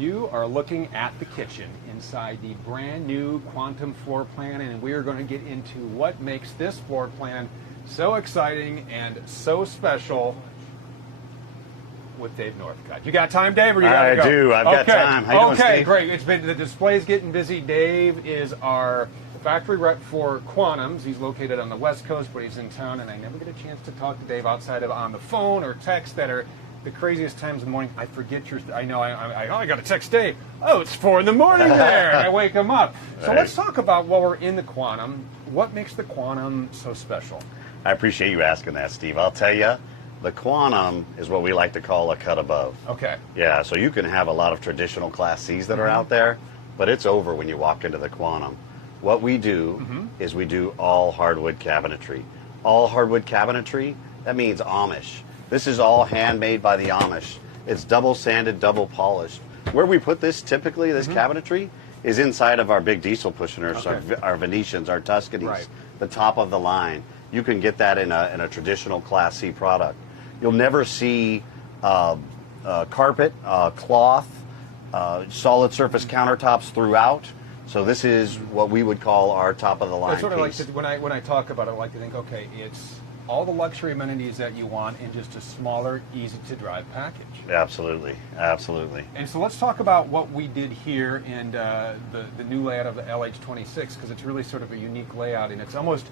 You are looking at the kitchen inside the brand new Quantum floor plan, and we are going to get into what makes this floor plan so exciting and so special with Dave Northcutt. You got time, Dave, or you got to go? I do. I've got time. How you doing, okay, Steve? great. The display's getting busy. Dave is our factory rep for Quantums. He's located on the West Coast, but he's in town, and I never get a chance to talk to Dave outside of on the phone or text that are the craziest times in the morning. I forget I got to text Dave. Oh, it's 4 in the morning there. And I wake him up. So Right. Let's talk about while we're in the Quantum, what makes the Quantum so special? I appreciate you asking that, Steve. I'll tell you, the Quantum is what we like to call a cut above. Okay. Yeah, so you can have a lot of traditional Class Cs that are out there, but it's over when you walk into the Quantum. What we do is we do all hardwood cabinetry. All hardwood cabinetry, that means Amish. This is all handmade by the Amish. It's double sanded, double polished. Where we put this typically, this cabinetry, is inside of our big diesel pushers, our Venetians, our Tuscanies, the top of the line. You can get that in a traditional Class C product. You'll never see carpet, cloth, solid surface countertops throughout. So this is what we would call our top of the line That's what piece. I like to, when I talk about it, I like to think, okay, it's all the luxury amenities that you want in just a smaller, easy to drive package. Absolutely, absolutely. And so let's talk about what we did here in the new layout of the LH26, because it's really sort of a unique layout, and it's almost,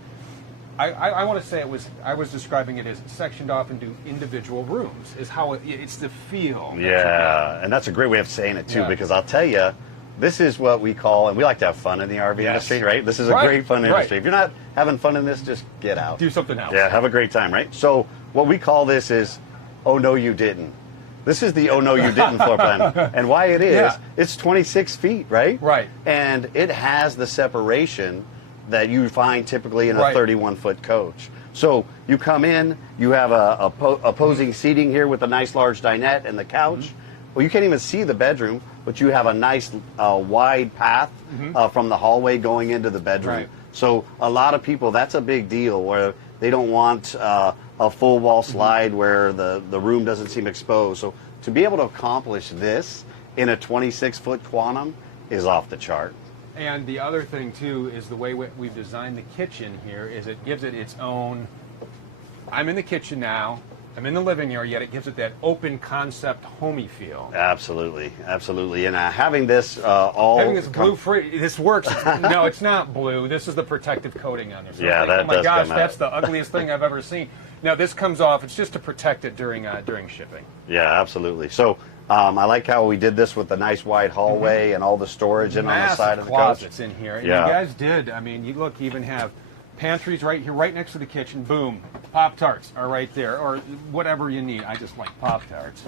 I want to say I was describing it as sectioned off into individual rooms, is how it's the feel. Yeah, and that's a great way of saying it too, because I'll tell you, this is what we call, and we like to have fun in the RV industry, right? This is a great fun industry. If you're not having fun in this, just get out. Do something else. Yeah, have a great time, right? So what we call this is, oh no you didn't. This is the oh no you didn't floor plan. And why it is, it's 26 feet, right? Right. And it has the separation that you find typically in a 31-foot coach. So you come in, you have a opposing seating here with a nice large dinette and the couch. Well, you can't even see the bedroom, but you have a nice wide path from the hallway going into the bedroom. Right. So a lot of people, that's a big deal, where they don't want a full wall slide where the room doesn't seem exposed. So to be able to accomplish this in a 26-foot Quantum is off the chart. And the other thing too is the way we've designed the kitchen here is it gives it its own, I'm in the kitchen now, I'm in the living area, yet it gives it that open concept homey feel. Absolutely, absolutely. And having this having this blue free, this works. No, it's not blue. This is the protective coating on there. So yeah, that oh my does gosh, come that's out. the ugliest thing I've ever seen. Now this comes off. It's just to protect it during shipping. Yeah, absolutely. So I like how we did this with the nice wide hallway and all the storage in on the side of the coach. Closets in here. And you guys did. I mean, you look, you even have pantries right here, right next to the kitchen. Boom. Pop-Tarts are right there, or whatever you need. I just like Pop-Tarts.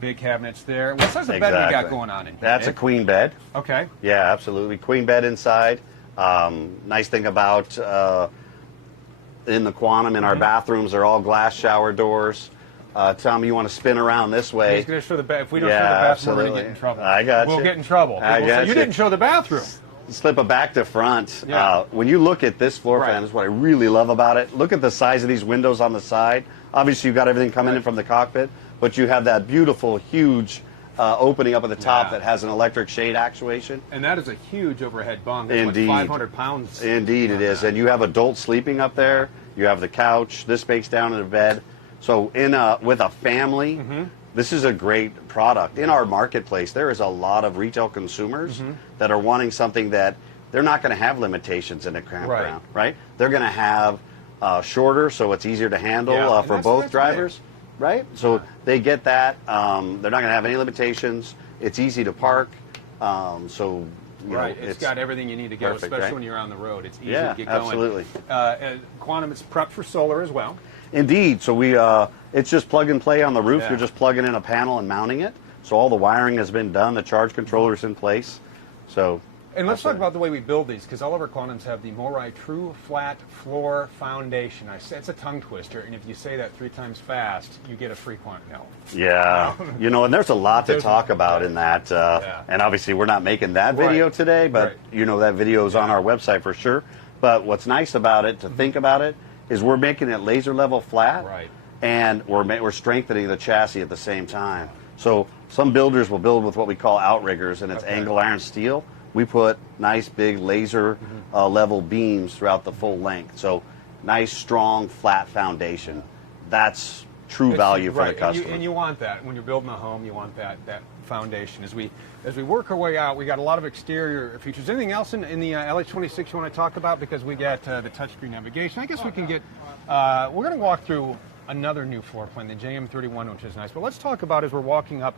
Big cabinets there. What size of bed we got going on in here? That's a queen bed. Okay. Yeah, absolutely. Queen bed inside. Nice thing about in the Quantum, in our bathrooms, are all glass shower doors. Tell me you want to spin around this way. He's going to show the bed. If we don't show the bathroom, we're going to get in trouble. I got you. We'll get in trouble. You didn't show the bathroom. Slip it back to front. When you look at this floor plan, this is what I really love about it. Look at the size of these windows on the side. Obviously, you've got everything coming in from the cockpit, but you have that beautiful, huge opening up at the top that has an electric shade actuation. And that is a huge overhead bunk. It's Indeed. like 500 pounds. Indeed, it is. And you have adults sleeping up there. You have the couch. This makes down in the bed. So with a family, this is a great product. In our marketplace, there is a lot of retail consumers that are wanting something that they're not going to have limitations in a campground, right? They're going to have shorter, so it's easier to handle for both drivers, right? So they get that. They're not going to have any limitations. It's easy to park. So you know, it's got everything you need to go, especially when you're on the road. It's easy to get going. Absolutely. Quantum, it's prepped for solar as well. Indeed. So it's just plug and play on the roof. You're just plugging in a panel and mounting it. So all the wiring has been done. The charge controller's in place. So. And let's talk about the way we build these, because all of our Quantums have the Morai True Flat Floor Foundation. It's a tongue twister, and if you say that 3 times fast, you get a free Quantum. No. Yeah. You know, and there's a lot to talk about in that. And obviously, we're not making that video today, but you know that video is on our website for sure. But what's nice about it, to think about it, is we're making it laser level flat, and we're strengthening the chassis at the same time. So some builders will build with what we call outriggers, and it's angle iron steel. We put nice big laser level beams throughout the full length. So nice, strong, flat foundation. That's true value for the customer. And you want that when you're building a home. You want that foundation. As we work our way out, we got a lot of exterior features. Anything else in the LH26 you want to talk about? Because we got the touchscreen navigation. I guess we can get. We're going to walk through another new floor plan, the JM31, which is nice. But let's talk about, as we're walking up,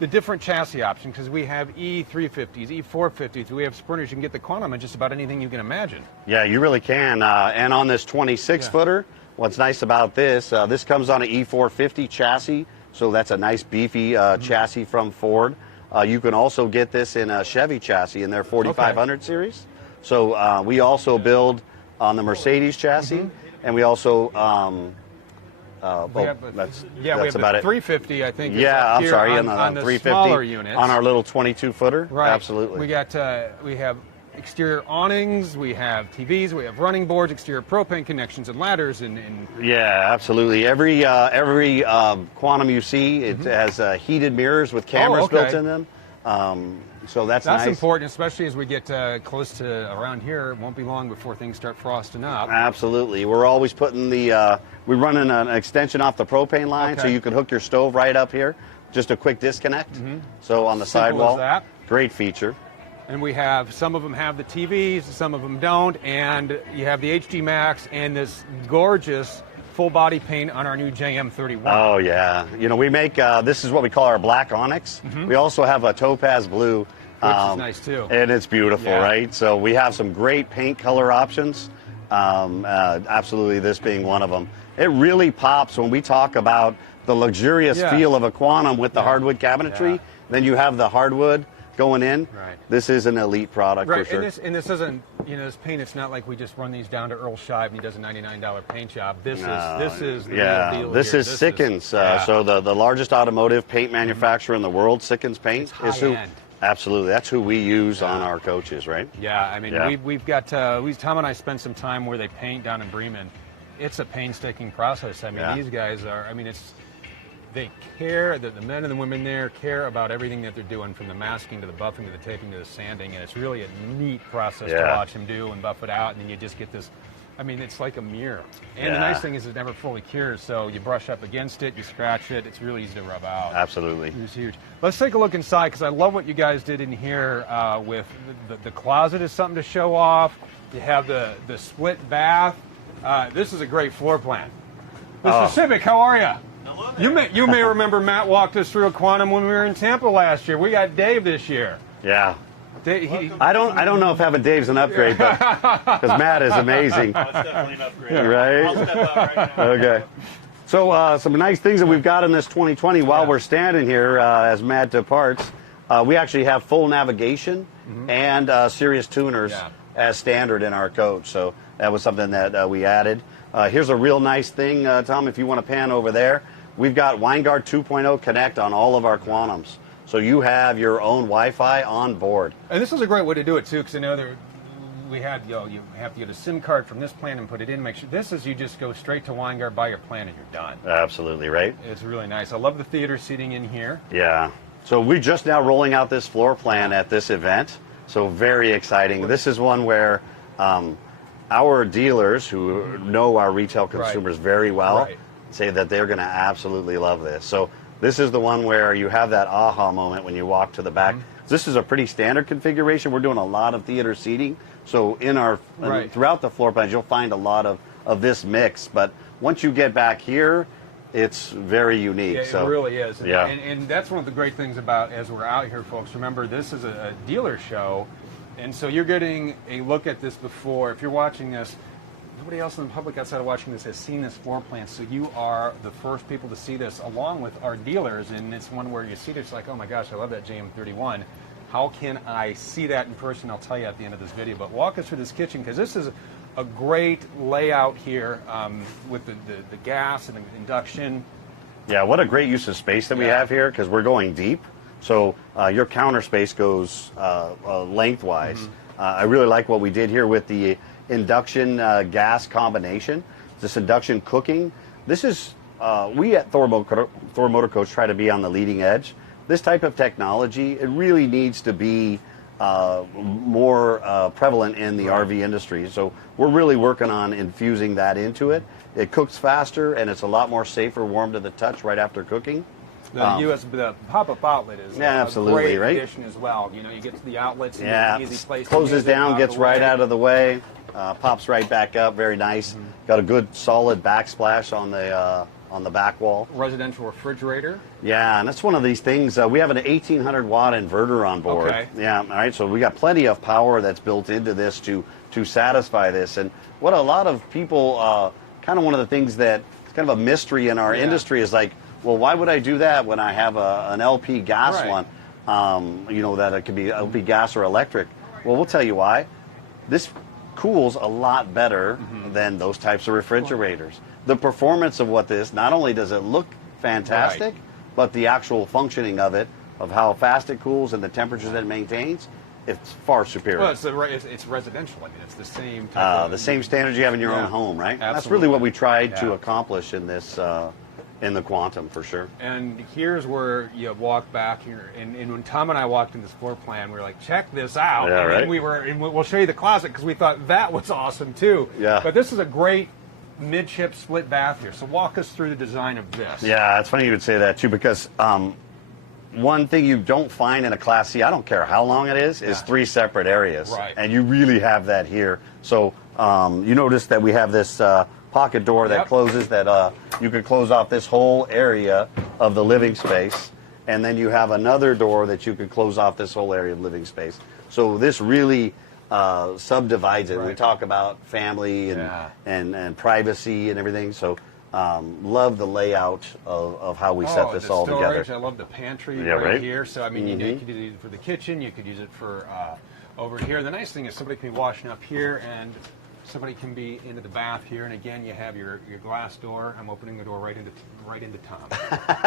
the different chassis options, because we have E350s, E450s, we have sprinters. You can get the Quantum in just about anything you can imagine. Yeah, you really can. And on this 26-footer, what's nice about this, this comes on an E450 chassis, so that's a nice beefy chassis from Ford. You can also get this in a Chevy chassis in their 4500 series. So we also build on the Mercedes chassis, and we also we have the 350, I think. Yeah, I'm sorry, on the 350 smaller units. On our little 22-footer. Right. Absolutely. We have exterior awnings, we have TVs, we have running boards, exterior propane connections, and ladders, and yeah, absolutely. Every Quantum you see, it has heated mirrors with cameras built in them. So that's nice. Important, especially as we get close to around here. It won't be long before things start frosting up. Absolutely. We're always putting we're running an extension off the propane line, so you can hook your stove right up here. Just a quick disconnect. So on the sidewall, great feature. And we have, some of them have the TVs, some of them don't, and you have the HD Max and this gorgeous full body paint on our new JM31. Oh yeah, you know, we make this is what we call our black onyx. We also have a topaz blue, which is nice too, and it's beautiful, right? So we have some great paint color options. Absolutely, this being one of them. It really pops when we talk about the luxurious feel of a Quantum with the hardwood cabinetry. Then you have the hardwood going in. This is an elite product for sure. And this isn't, you know, this paint, it's not like we just run these down to Earl Shive and he does a $99 paint job. This is the real deal. This is Sikkens. So the largest automotive paint manufacturer in the world, Sikkens Paint, is who. Absolutely, that's who we use on our coaches, right? Yeah, I mean, we've got Tom and I spent some time where they paint down in Bremen. It's a painstaking process. I mean, these guys are. I mean, they care, the men and the women there care about everything that they're doing, from the masking to the buffing to the taping to the sanding, and it's really a neat process to watch them do and buff it out, and then you just get this. I mean, it's like a mirror. And the nice thing is it never fully cures, so you brush up against it, you scratch it, it's really easy to rub out. Absolutely. It's huge. Let's take a look inside, because I love what you guys did in here with the closet is something to show off. You have the split bath. This is a great floor plan. Mr. Civic, how are you? You may remember Matt walked us through a Quantum when we were in Tampa last year. We got Dave this year. Yeah. Dave, I don't know if having Dave's an upgrade, because Matt is amazing. That's definitely an upgrade. Right? I'll step out right now. Okay. So some nice things that we've got in this 2020 while we're standing here as Matt departs. We actually have full navigation and Sirius tuners as standard in our coach. So that was something that we added. Here's a real nice thing, Tom, if you want to pan over there. We've got WineGuard 2.0 Connect on all of our Quantums. So you have your own Wi-Fi on board. And this is a great way to do it, too, because I know you have to get a SIM card from this plan and put it in. Make sure this is, you just go straight to WineGuard, buy your plan, and you're done. Absolutely, right? It's really nice. I love the theater seating in here. Yeah. So we're just now rolling out this floor plan at this event. So very exciting. This is one where our dealers who know our retail consumers very well say that they're going to absolutely love this. So this is the one where you have that aha moment when you walk to the back. This is a pretty standard configuration. We're doing a lot of theater seating. So in our throughout the floor plans, you'll find a lot of this mix. But once you get back here, it's very unique. Yeah, so, it really is. Yeah. And that's one of the great things about, as we're out here, folks, remember this is a dealer show. And so you're getting a look at this before. If you're watching this, nobody else in the public outside of watching this has seen this floor plan. So you are the first people to see this, along with our dealers. And it's one where you see it, it's like, oh my gosh, I love that JM31. How can I see that in person? I'll tell you at the end of this video. But walk us through this kitchen, because this is a great layout here with the gas and the induction. Yeah, what a great use of space that we have here, because we're going deep. So your counter space goes lengthwise. I really like what we did here with the induction gas combination. This induction cooking. This is we at Thor Motor Coach try to be on the leading edge. This type of technology, it really needs to be more prevalent in the RV industry. So we're really working on infusing that into it. It cooks faster, and it's a lot more safer, warm to the touch right after cooking. The pop-up outlet is absolutely, a great right? addition as well. You know, you get to the outlets and Yeah, an easy place to closes use it down, out gets of the right way. out of the way, pops right back up. Very nice. Got a good solid backsplash on the back wall. Residential refrigerator. Yeah, and that's one of these things. We have an 1800 watt inverter on board. Okay. Yeah, all right. So we got plenty of power that's built into this to satisfy this. And what a lot of people, kind of one of the things that it's kind of a mystery in our industry is like, well, why would I do that when I have an LP gas one? You know, that it could be LP gas or electric. Well, we'll tell you why. This cools a lot better than those types of refrigerators. The performance of what this, not only does it look fantastic, but the actual functioning of it, of how fast it cools and the temperatures that it maintains, it's far superior. Well, it's residential. I mean, it's the same type of... The same standards you have in your own home, right? Absolutely. That's really what we tried to accomplish in this, in the Quantum, for sure. And here's where you walk back here, and when Tom and I walked in this floor plan, we were like, check this out. Yeah, and right. then we'll show you the closet because we thought that was awesome too. Yeah. But this is a great midship split bath here. So walk us through the design of this. Yeah, it's funny you would say that too, because one thing you don't find in a Class C, I don't care how long it is 3 separate areas. Right. And you really have that here. So you notice that we have this pocket door that closes, that you could close off this whole area of the living space. And then you have another door that you could close off this whole area of living space. So this really subdivides it. We talk about family and privacy and everything. So love the layout of how we set this all storage. together. I love the pantry right here. So I mean, you could use it for the kitchen. You could use it for over here. The nice thing is somebody can be washing up here, and somebody can be into the bath here. And again, you have your glass door. I'm opening the door right into Tom.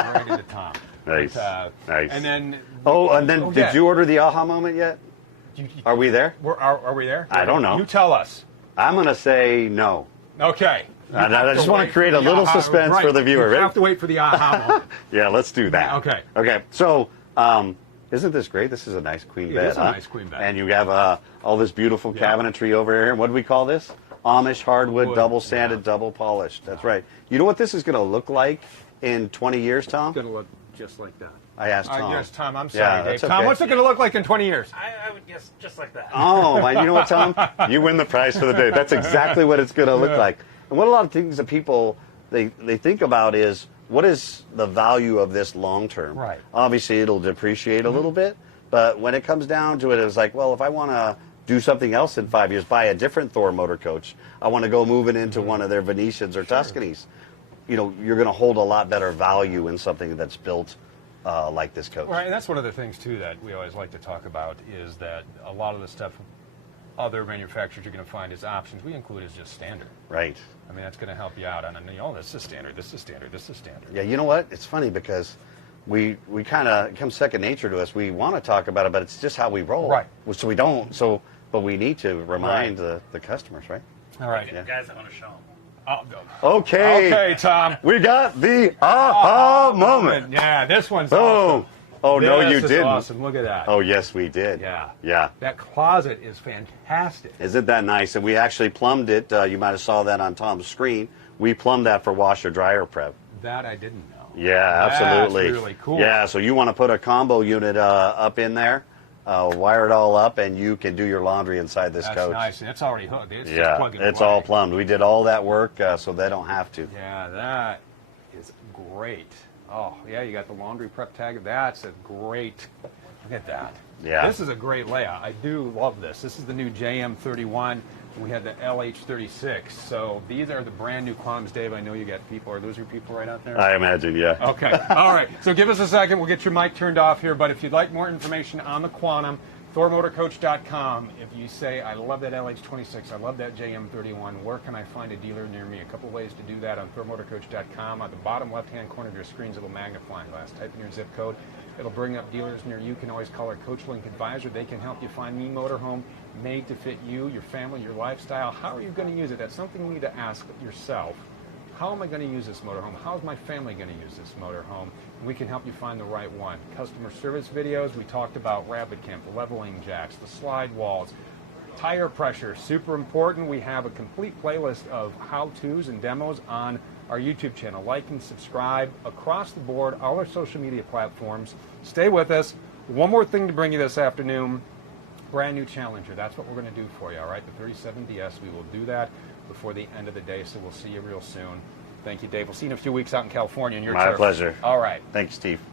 Right into Tom. Nice. But, Nice. And then. Did you order the aha moment yet? Are we there? Are we there? I don't know. You tell us. I'm going to say no. Okay. I just want to create a little suspense for the viewer. You have to wait for the aha moment. Yeah, let's do that. Okay. Okay. So, isn't this great? This is a nice queen bed, It is a nice queen bed. And you have all this beautiful cabinetry over here. What do we call this? Amish hardwood, Wood, double sanded, double polished. That's right. You know what this is going to look like in 20 years, Tom? It's going to look just like that. I asked Tom. Yes, Tom. I'm Yeah, sorry, Dave. that's Tom, okay. what's it going to look like in 20 years? I would guess just like that. Oh, you know what, Tom? You win the prize for the day. That's exactly what it's going to look like. And what a lot of things that people, they think about is, what is the value of this long term? Right. Obviously, it'll depreciate a little bit, but when it comes down to it, it's like, well, if I want to do something else in 5 years, buy a different Thor Motor Coach, I want to go move it into one of their Venetians or Tuscanies, you know, you're going to hold a lot better value in something that's built like this coach. Right, and that's one of the things, too, that we always like to talk about is that a lot of the stuff other manufacturers you're going to find as options we include is just standard. Right. I mean, that's going to help you out on, this is standard, this is standard, this is standard. Yeah, you know what? It's funny because we kind of, it comes second nature to us. We want to talk about it, but it's just how we roll. Right. So we don't. But we need to remind the customers, right? All right. Okay, guys, I want to show them. Okay. Okay, Tom. We got the aha moment. Yeah, this one's Boom. awesome. Oh, no, This you is didn't. awesome. Look at that. Oh, yes, we did. Yeah. Yeah. That closet is fantastic. Isn't that nice? And we actually plumbed it. You might have saw that on Tom's screen. We plumbed that for washer-dryer prep. That I didn't know. Yeah, absolutely. That's really cool. Yeah, so you want to put a combo unit up in there, wire it all up, and you can do your laundry inside this That's coach. nice. And it's already hooked. It's just Yeah, plug and it's play. all plumbed. We did all that work so they don't have to. Yeah, that is great. Oh, yeah, you got the laundry prep tag. That's a great, look at that. Yeah. This is a great layout. I do love this. This is the new JM31. We had the LH36. So these are the brand new Quantums. Dave, I know you got people. Are those your people right out there? I imagine, yeah. Okay. All right. So give us a second. We'll get your mic turned off here. But if you'd like more information on the Quantum, ThorMotorCoach.com. If you say, I love that LH26, I love that JM31, where can I find a dealer near me? A couple ways to do that on ThorMotorCoach.com. At the bottom left-hand corner of your screen is a little magnifying glass. Type in your zip code. It'll bring up dealers near you. You can always call our CoachLink advisor. They can help you find the motorhome made to fit you, your family, your lifestyle. How are you going to use it? That's something you need to ask yourself. how am I going to use this motorhome? How is my family going to use this motorhome? And we can help you find the right one. Customer service videos, we talked about rapid cam, the leveling jacks, the slide walls, tire pressure, super important. We have a complete playlist of how-tos and demos on our YouTube channel. Like and subscribe across the board, all our social media platforms. Stay with us. One more thing to bring you this afternoon. Brand new Challenger. That's what we're going to do for you, all right? The 37DS. We will do that before the end of the day, so we'll see you real soon. Thank you, Dave. We'll see you in a few weeks out in California. In your My turf. pleasure. All right. Thanks, Steve.